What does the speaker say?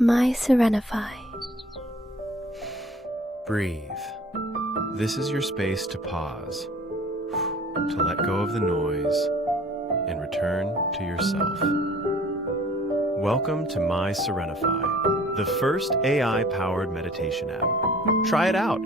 MySerenify. Breathe. This is your space to pause, to let go of the noise, and return to yourself. Welcome to MySerenify, the first AI-powered meditation app. Try it out.